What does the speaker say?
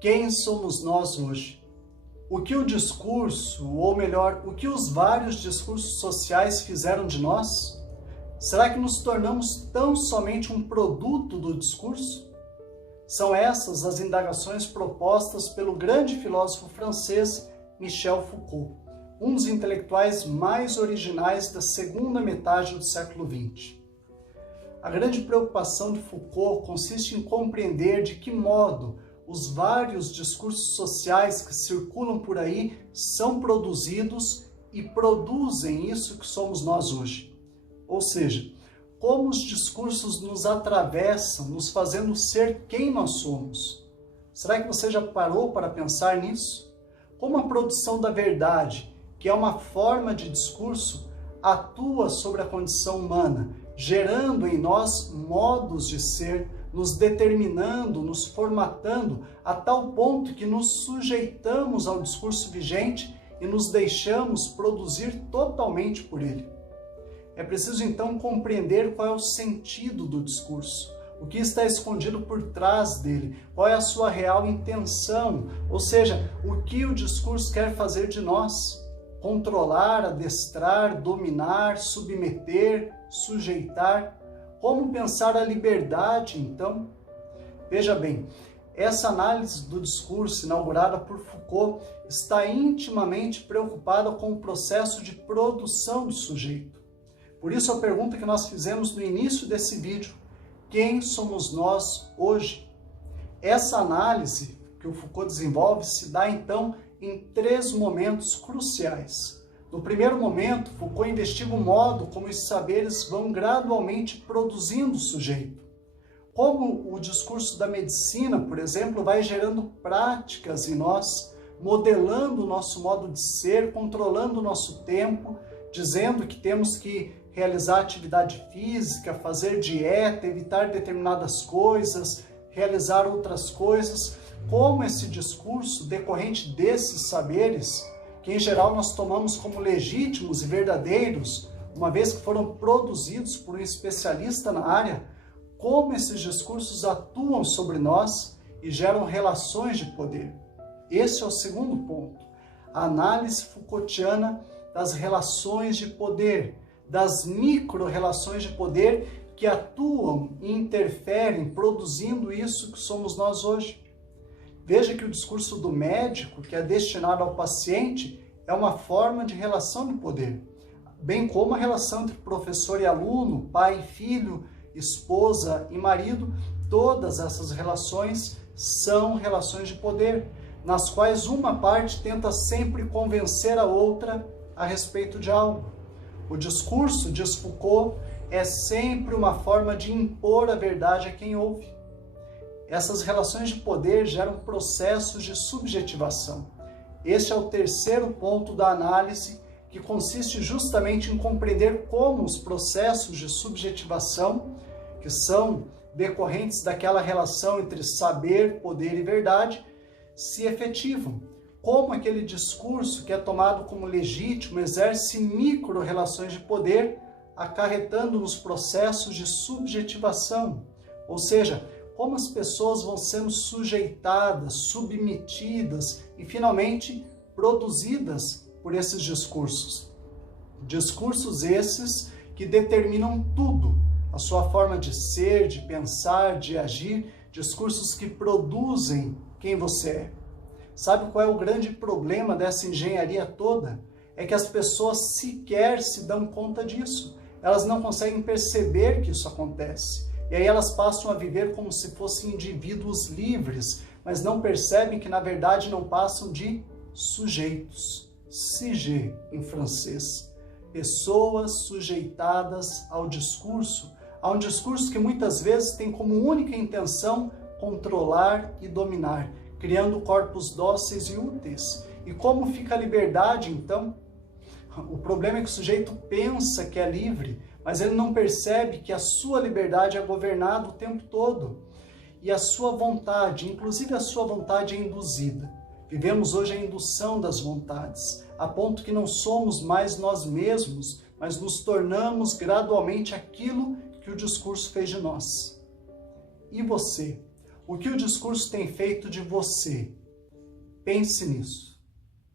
Quem somos nós hoje? O que o discurso, ou melhor, o que os vários discursos sociais fizeram de nós? Será que nos tornamos tão somente um produto do discurso? São essas as indagações propostas pelo grande filósofo francês Michel Foucault, um dos intelectuais mais originais da segunda metade do século XX. A grande preocupação de Foucault consiste em compreender de que modo os vários discursos sociais que circulam por aí são produzidos e produzem isso que somos nós hoje. Ou seja, como os discursos nos atravessam, nos fazendo ser quem nós somos. Será que você já parou para pensar nisso? Como a produção da verdade, que é uma forma de discurso, atua sobre a condição humana, gerando em nós modos de ser, nos determinando, nos formatando, a tal ponto que nos sujeitamos ao discurso vigente e nos deixamos produzir totalmente por ele. É preciso então compreender qual é o sentido do discurso, o que está escondido por trás dele, qual é a sua real intenção, ou seja, o que o discurso quer fazer de nós. Controlar, adestrar, dominar, submeter, sujeitar. Como pensar a liberdade, então? Veja bem, essa análise do discurso inaugurada por Foucault está intimamente preocupada com o processo de produção do sujeito. Por isso a pergunta que nós fizemos no início desse vídeo: quem somos nós hoje? Essa análise que o Foucault desenvolve se dá então em 3 momentos cruciais. No primeiro momento, Foucault investiga o modo como os saberes vão gradualmente produzindo o sujeito. Como o discurso da medicina, por exemplo, vai gerando práticas em nós, modelando o nosso modo de ser, controlando o nosso tempo, dizendo que temos que realizar atividade física, fazer dieta, evitar determinadas coisas, realizar outras coisas. Como esse discurso decorrente desses saberes, que em geral nós tomamos como legítimos e verdadeiros, uma vez que foram produzidos por um especialista na área, como esses discursos atuam sobre nós e geram relações de poder. Esse é o segundo ponto, a análise Foucaultiana das relações de poder, das micro-relações de poder que atuam e interferem, produzindo isso que somos nós hoje. Veja que o discurso do médico, que é destinado ao paciente, é uma forma de relação de poder, bem como a relação entre professor e aluno, pai e filho, esposa e marido. Todas essas relações são relações de poder, nas quais uma parte tenta sempre convencer a outra a respeito de algo. O discurso, diz Foucault, é sempre uma forma de impor a verdade a quem ouve. Essas relações de poder geram processos de subjetivação. Este é o terceiro ponto da análise, que consiste justamente em compreender como os processos de subjetivação, que são decorrentes daquela relação entre saber, poder e verdade, se efetivam. Como aquele discurso que é tomado como legítimo exerce micro-relações de poder, acarretando nos processos de subjetivação, ou seja, como as pessoas vão sendo sujeitadas, submetidas e, finalmente, produzidas por esses discursos. Discursos esses que determinam tudo, a sua forma de ser, de pensar, de agir, discursos que produzem quem você é. Sabe qual é o grande problema dessa engenharia toda? É que as pessoas sequer se dão conta disso. Elas não conseguem perceber que isso acontece. E aí elas passam a viver como se fossem indivíduos livres, mas não percebem que na verdade não passam de sujeitos. Sujet em francês. Pessoas sujeitadas ao discurso, a um discurso que muitas vezes tem como única intenção controlar e dominar, criando corpos dóceis e úteis. E como fica a liberdade, então? O problema é que o sujeito pensa que é livre, mas ele não percebe que a sua liberdade é governada o tempo todo. E a sua vontade, inclusive a sua vontade, é induzida. Vivemos hoje a indução das vontades, a ponto que não somos mais nós mesmos, mas nos tornamos gradualmente aquilo que o discurso fez de nós. E você? O que o discurso tem feito de você? Pense nisso.